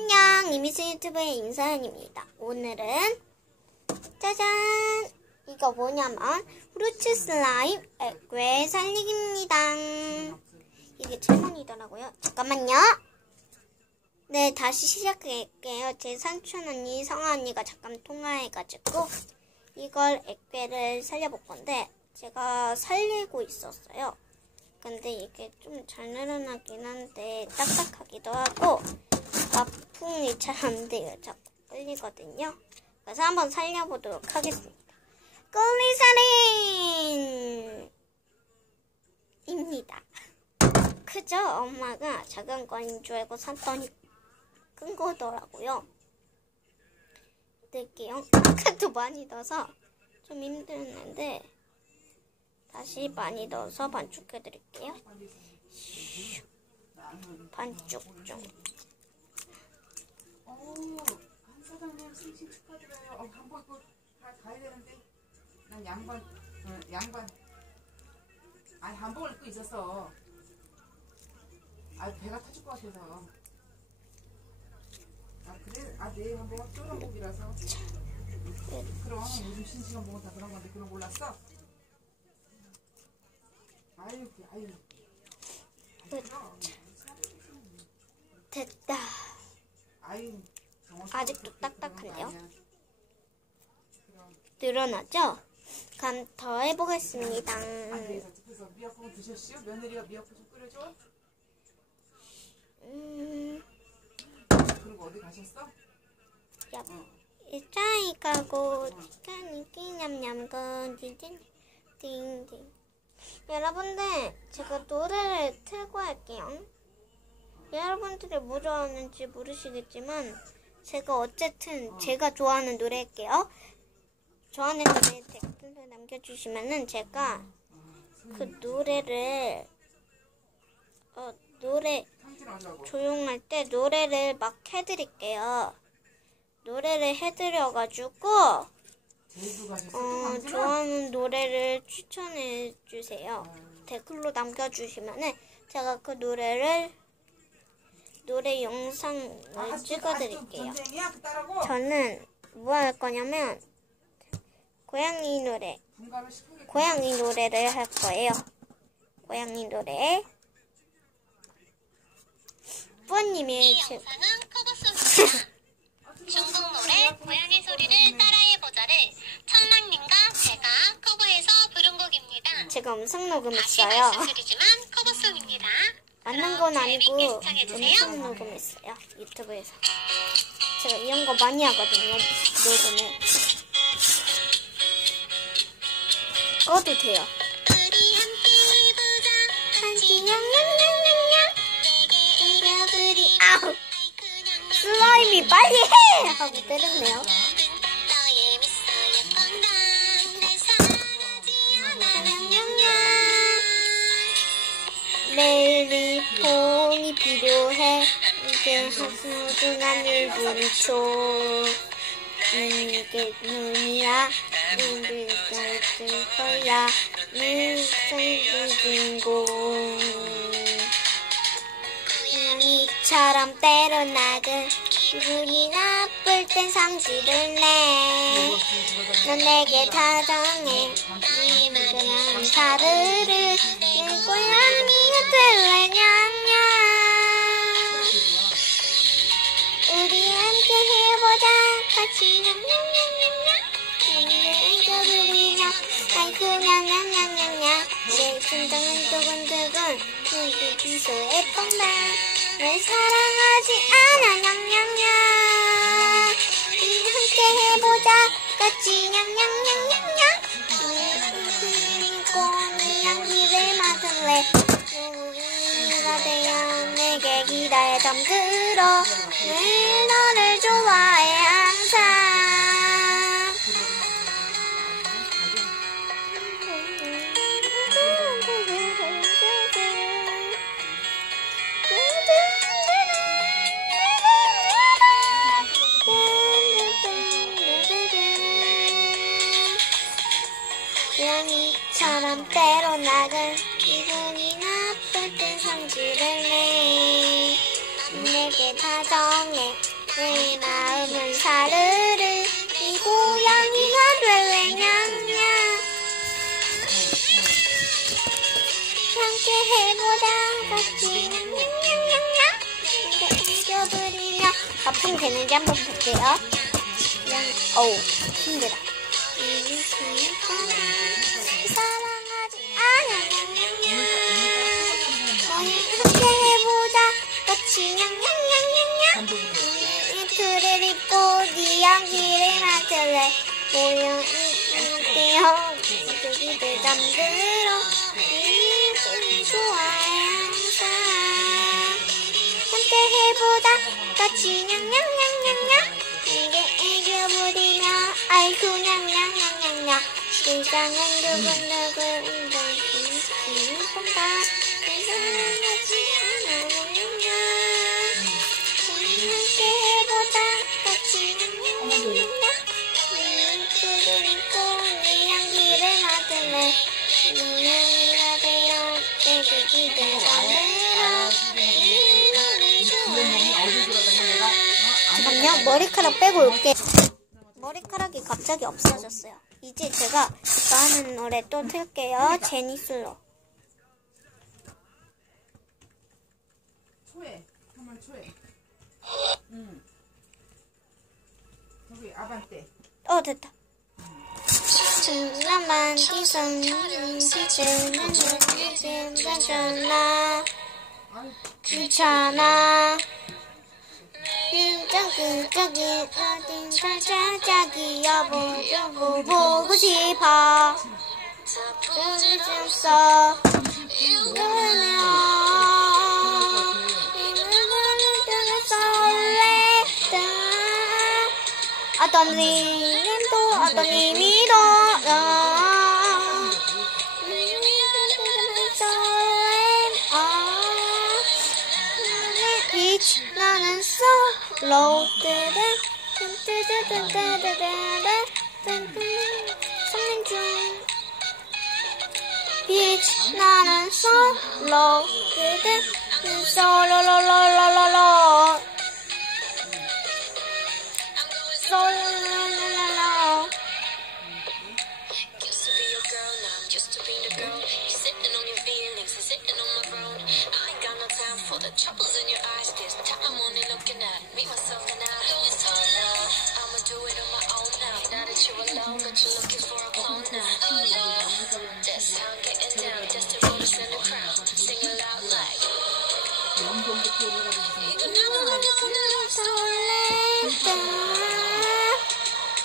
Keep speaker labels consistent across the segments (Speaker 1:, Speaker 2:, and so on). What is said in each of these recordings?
Speaker 1: 안녕, 이미스 유튜브의 임사연입니다. 오늘은 짜잔! 이거 뭐냐면 후르츠 슬라임 액괴 살리기입니다. 이게 7원이더라고요. 잠깐만요. 네, 다시 시작할게요. 제 삼촌 언니, 성아 언니가 잠깐 통화해가지고 이걸 액괴를 살려볼 건데 제가 살리고 있었어요. 근데 이게 좀 잘 늘어나긴 한데 딱딱하기도 하고 마풍이 잘 안 돼요. 자꾸 끌리거든요. 그래서 한번 살려보도록 하겠습니다. 끌리살인입니다. 크죠? 엄마가 작은 거인 줄 알고 샀더니 큰 거더라고요. 넣을게요. 아까도 많이 넣어서 좀 힘들었는데 다시 많이 넣어서 반죽해 드릴게요. 반죽 좀.
Speaker 2: 어, 한 사장님 생신 축하드려요. 어, 입고 가, 가야 되는데 난 양반, 어, 양반. 아니 한복을 입고 있었어. 아 배가 터질 것 같아서. 아 그래? 아 내일 한복은 쪼란복이라서. 그럼 요즘 신시간 보면 다 그런 건데 그런 거 몰랐어? 아유, 그, 아유.
Speaker 1: 됐다.
Speaker 2: 아유.
Speaker 1: 아직도 딱딱한데요? 늘어나죠? 그럼 더 해보겠습니다. 음,
Speaker 2: 그리고 어디 가셨어?
Speaker 1: 야, 이차이 가고 치카니끼 냠냠건 띵띵 띵띵. 여러분들, 제가 노래를 틀고 할게요. 여러분들이 뭐 좋아하는지 모르시겠지만, 제가 어쨌든 제가 좋아하는 노래 할게요. 좋아하는 노래 댓글로 남겨주시면은 제가 그 노래를, 어, 노래. 조용할 때 노래를 막 해드릴게요. 노래를 해드려가지고?
Speaker 2: 어?
Speaker 1: 좋아하는 노래를 추천해 주세요. 댓글로 남겨주시면은 제가 그 노래를 노래 영상을
Speaker 2: 아,
Speaker 1: 찍어드릴게요.
Speaker 2: 딸하고?
Speaker 1: 저는 뭐 할 거냐면 고양이 노래. 고양이 노래를 할 거예요. 고양이 노래. 뿌님이 이제
Speaker 3: 영상은 커버송입니다. 중국 노래 고양이 소리를 따라해보자를 천랑님과 제가 커버해서 부른 곡입니다.
Speaker 1: 제가 음성
Speaker 3: 다시
Speaker 1: 녹음했어요.
Speaker 3: 말씀드리지만 커버송입니다.
Speaker 1: 맞는 건 아니고. 음성 녹음했어요. 유튜브에서. 제가 이런 거 많이 하거든요. 녹음을. 꺼도 돼요. 아우 슬라임이 빨리 해 하고 때렸네요.
Speaker 3: 너의
Speaker 1: 폰이 필요해. 이제 소중한 1분 초 이게 눈이야. 우리가 있을 거야. 일생의 주인공 고양이처럼 때로 나그 기분이 나쁠 땐 성질을 내. 넌 내게 다정해. 네 그냥 사르르 내 될래 냥냥 우리 함께 해보자. 같이 냥냥냥냥냥 내가 부리냐 아이고 냥냥냥냥냥 내 심장은 두근두근. 내게 미소에 뻥당 널 사랑하지 않아? 냥냥냥 우리 함께 해보자. 같이 냥냥냥냥냥 잠들어 함께 해보자 같이 이겨버리며 가품 되는지 한번 볼게요 어우 힘들어 이 사랑하지 않아 너희 함께 해보자 같이 냥냥냥냥냥 이 틀을 입고 네 향기를 맡을래 모여 있을게요 기들 잠들 세상은 두근두근 이번 이 본다 내 사랑하지 않아 냥냥냥 함께 해보자 같이 냥냥냥냥 이틀을 입고 네 향기를 맡을래 인형이가 되어 내게 기대 잠들어 이 노래 좋아해 잠깐요 머리카락 빼고 올게. 머리카락이 갑자기 없어졌어요 이제 제가 좋아하는 노래 또 틀게요. 제니슬로.
Speaker 2: 초에 한번 초에 응. 저기 아반떼.
Speaker 1: 어 됐다. 나만 뒤선 눈이 괜찮아
Speaker 2: 아이
Speaker 1: 귀찮아 끈적끈적이 어딘가 자자기 여보 보고 싶어 수 없어 그러면 이물만을 떠나서 올래 어떤 님도 어떤 님이도 솔로 뜨든 성민 중 빛 나는 솔로 뜨든 솔로로로로로로 솔로로로로
Speaker 3: Used to be your girl, now I'm used to being the girl. You're sitting on your feelings and sitting on my throne. I ain't got no time for the troubles in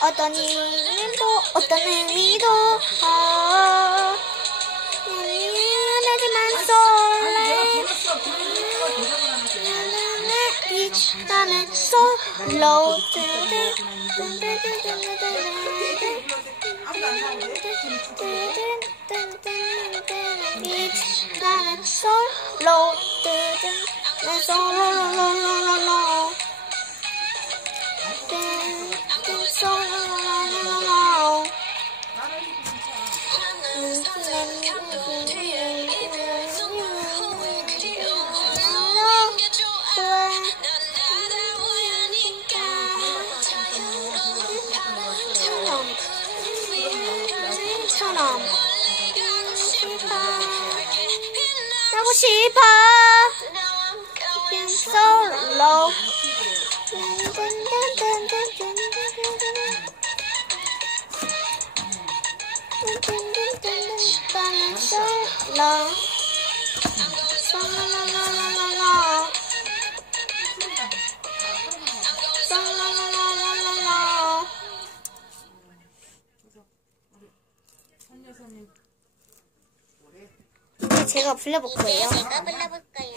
Speaker 1: 어떤 의미도 어떤 의미도 어, 미안하지만 설레. 나는 솔로
Speaker 2: 나는
Speaker 1: 솔로 내 솔로 솔로로로로로
Speaker 2: 선녀선님 노래
Speaker 1: 이제 제가 불러볼 거예요.
Speaker 3: 내가 불러볼 거야.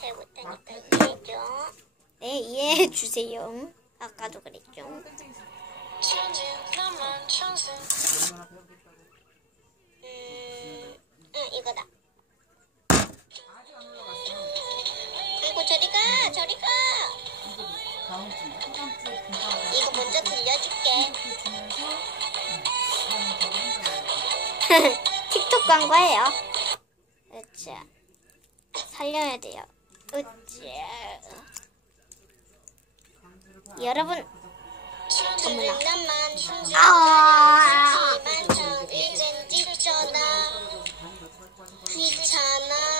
Speaker 3: 잘 못하니까 이해해줘.
Speaker 1: 네, 이해해 주세요. 아까도 그랬죠.
Speaker 3: 저리 가, 저리 가.
Speaker 2: 다음 주 다음 주에 금방
Speaker 3: 이거 먼저 들려줄게.
Speaker 1: 틱톡 광고예요. 으쌰. 살려야 돼요. 으쌰. 여러분
Speaker 3: 춤추는
Speaker 1: 아
Speaker 3: 귀찮아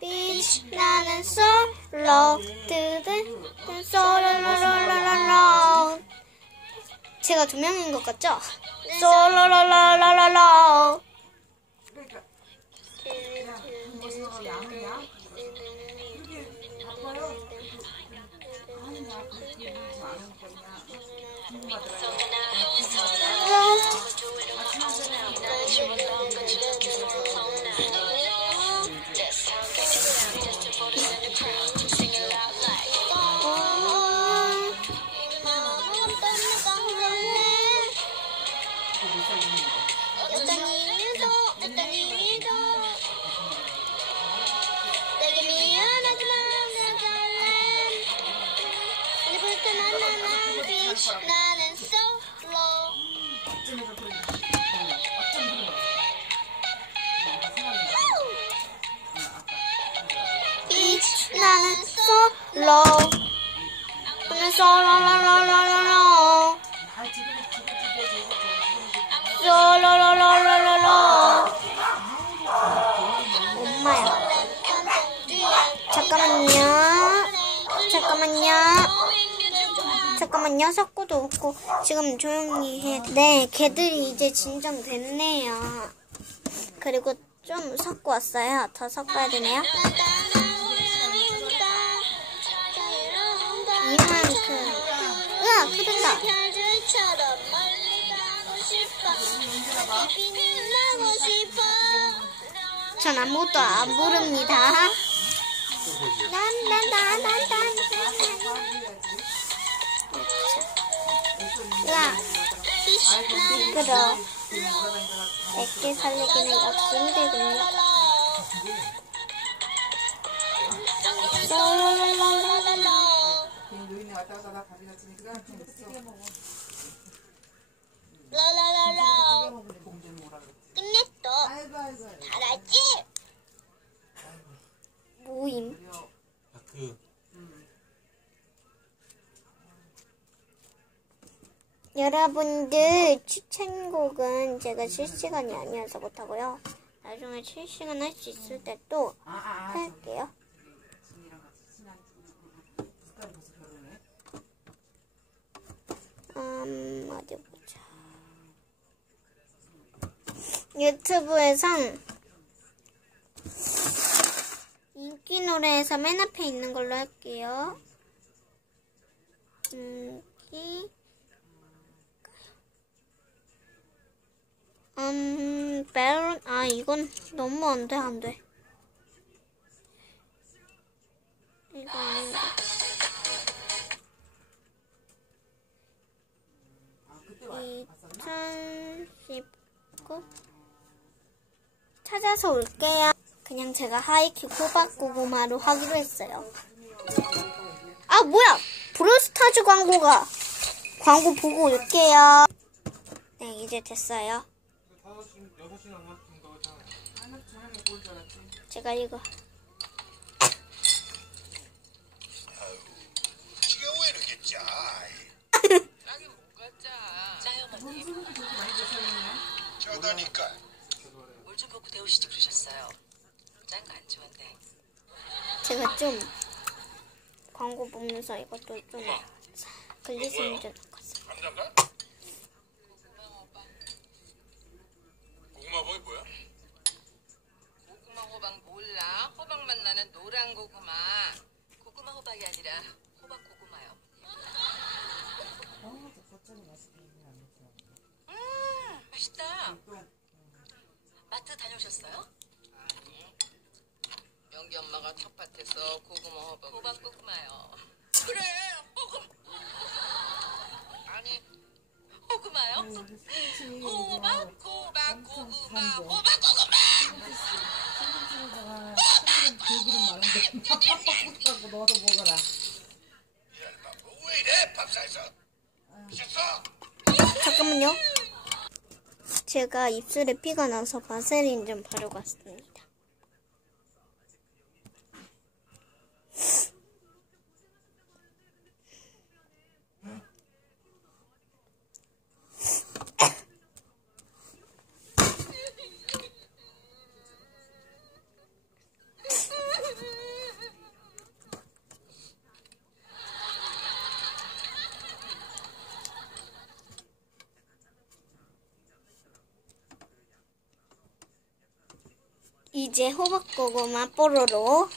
Speaker 1: 빛 나는 솔로 뜨든 솔로로로로로 제가 두 명인 것 같죠? 솔로로로로로
Speaker 2: 그
Speaker 1: 잠깐만요. 잠깐만요. 섞고도 없고 지금 조용히 해 네 개들이 이제 진정됐네요. 그리고 좀 섞고 왔어요. 더 섞어야 되네요. 이만큼. 으아 흐른다. 전 아무것도 안 부릅니다. 난 난 난 난 난 으아 미끄러. 내게 살리기는 역시 힘들군요.
Speaker 3: 라라라라. 끝냈어. 잘하지?
Speaker 1: 모임
Speaker 2: 그래요
Speaker 4: 그
Speaker 1: 여러분들 추천곡은 제가 실시간이 아니어서 못하고요 나중에 실시간 할 수 있을 때또
Speaker 2: 아아
Speaker 1: 할게요
Speaker 2: 진이랑 같이 친한 무슨 벌써 결혼해
Speaker 1: 음, 어디 보자. 유튜브에선 인기 노래에서 맨 앞에 있는 걸로 할게요. 이건 너무 안 돼, 안 돼. 이거 아닌데. 2019 찾아서 올게요. 그냥 제가 하이킥 호박 고구마로 하기로 했어요. 아 뭐야 브로스타즈 광고가 광고 보고 올게요. 네 이제 됐어요. 제가 이거
Speaker 5: 데우시지 그러셨어요. 짠거안 좋은데.
Speaker 1: 제가 좀 광고 보면서 이것도 좀 글리세린 좀 넣었어요.
Speaker 6: 감자인가? 고구마 버이 뭐야?
Speaker 5: 고구마 호박 몰라? 호박맛 나는 노란 고구마. 고구마 호박이 아니라 호박 고구마요. 음, 맛있다.
Speaker 2: 또
Speaker 5: 마트 다녀오셨어요? 아니. 영기 엄마가 텃밭에서 고구마 호박 호박 고구마요. 그래, 호금. 아니, 호구마요? 호박, 호박, 고구마, 호박, 고구마.
Speaker 2: 들기름 많은데 팍팍팍팍 넣어서 먹어라.
Speaker 6: 왜 이래 밥상에서 미쳤어?
Speaker 1: 잠깐만요. 제가 입술에 피가 나서 바세린 좀 바르고 왔습니다. 이제 호박고구마 뽀로로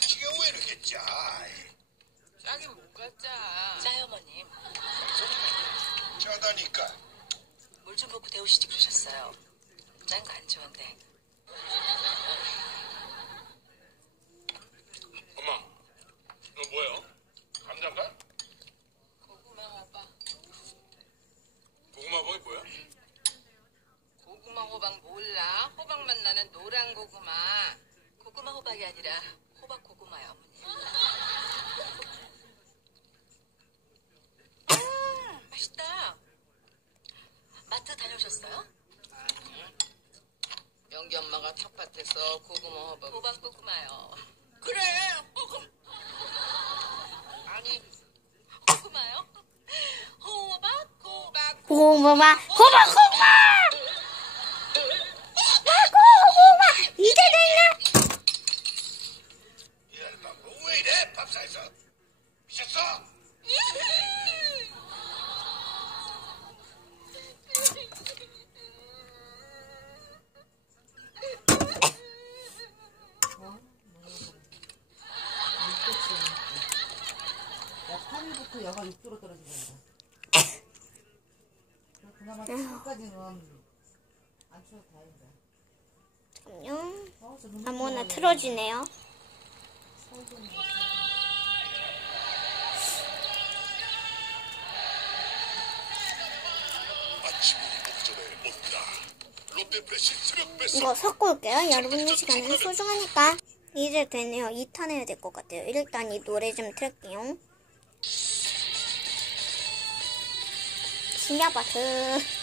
Speaker 6: 지금 왜 이렇게 짜?
Speaker 5: 짜긴 뭐가 짜? 짜요, 어머님.
Speaker 6: 짜다니까.
Speaker 5: 물 좀 붓고 데우시지 그러셨어요. 짠 거 안 좋은데.
Speaker 6: 엄마, 너 뭐야? 감자인가?
Speaker 5: 고구마 호박.
Speaker 6: 고구마 먹이 뭐야?
Speaker 5: 고구마 호박 몰라? 호박맛 나는 노란 고구마. 고구마 아니라 호박 고구마야, 어머니. 음, 맛있다. 마트 다녀오셨어요? 아니. 영기 엄마가 텃밭에서 고구마 호박. 호박 고구마요. 그래, 호금. 아니, 고구마요? 호박, 호박,
Speaker 1: 고구마 호박고구마 호박고구마 이제 됐나?
Speaker 6: 야, 인마, 왜 이래 밥상에서 미쳤어?
Speaker 2: 야, 8일부터 여가 6도로 떨어진다. 그나마 7일까지는 안 추워 다행이다.
Speaker 1: 잠깐요.
Speaker 2: 서울서 눈
Speaker 6: 배송.
Speaker 1: 이거 섞고 올게요. 여러분의 시간은 소중하니까. 이제 되네요. 2탄 해야 될 것 같아요. 일단 이 노래 좀 틀게요. 심야바트.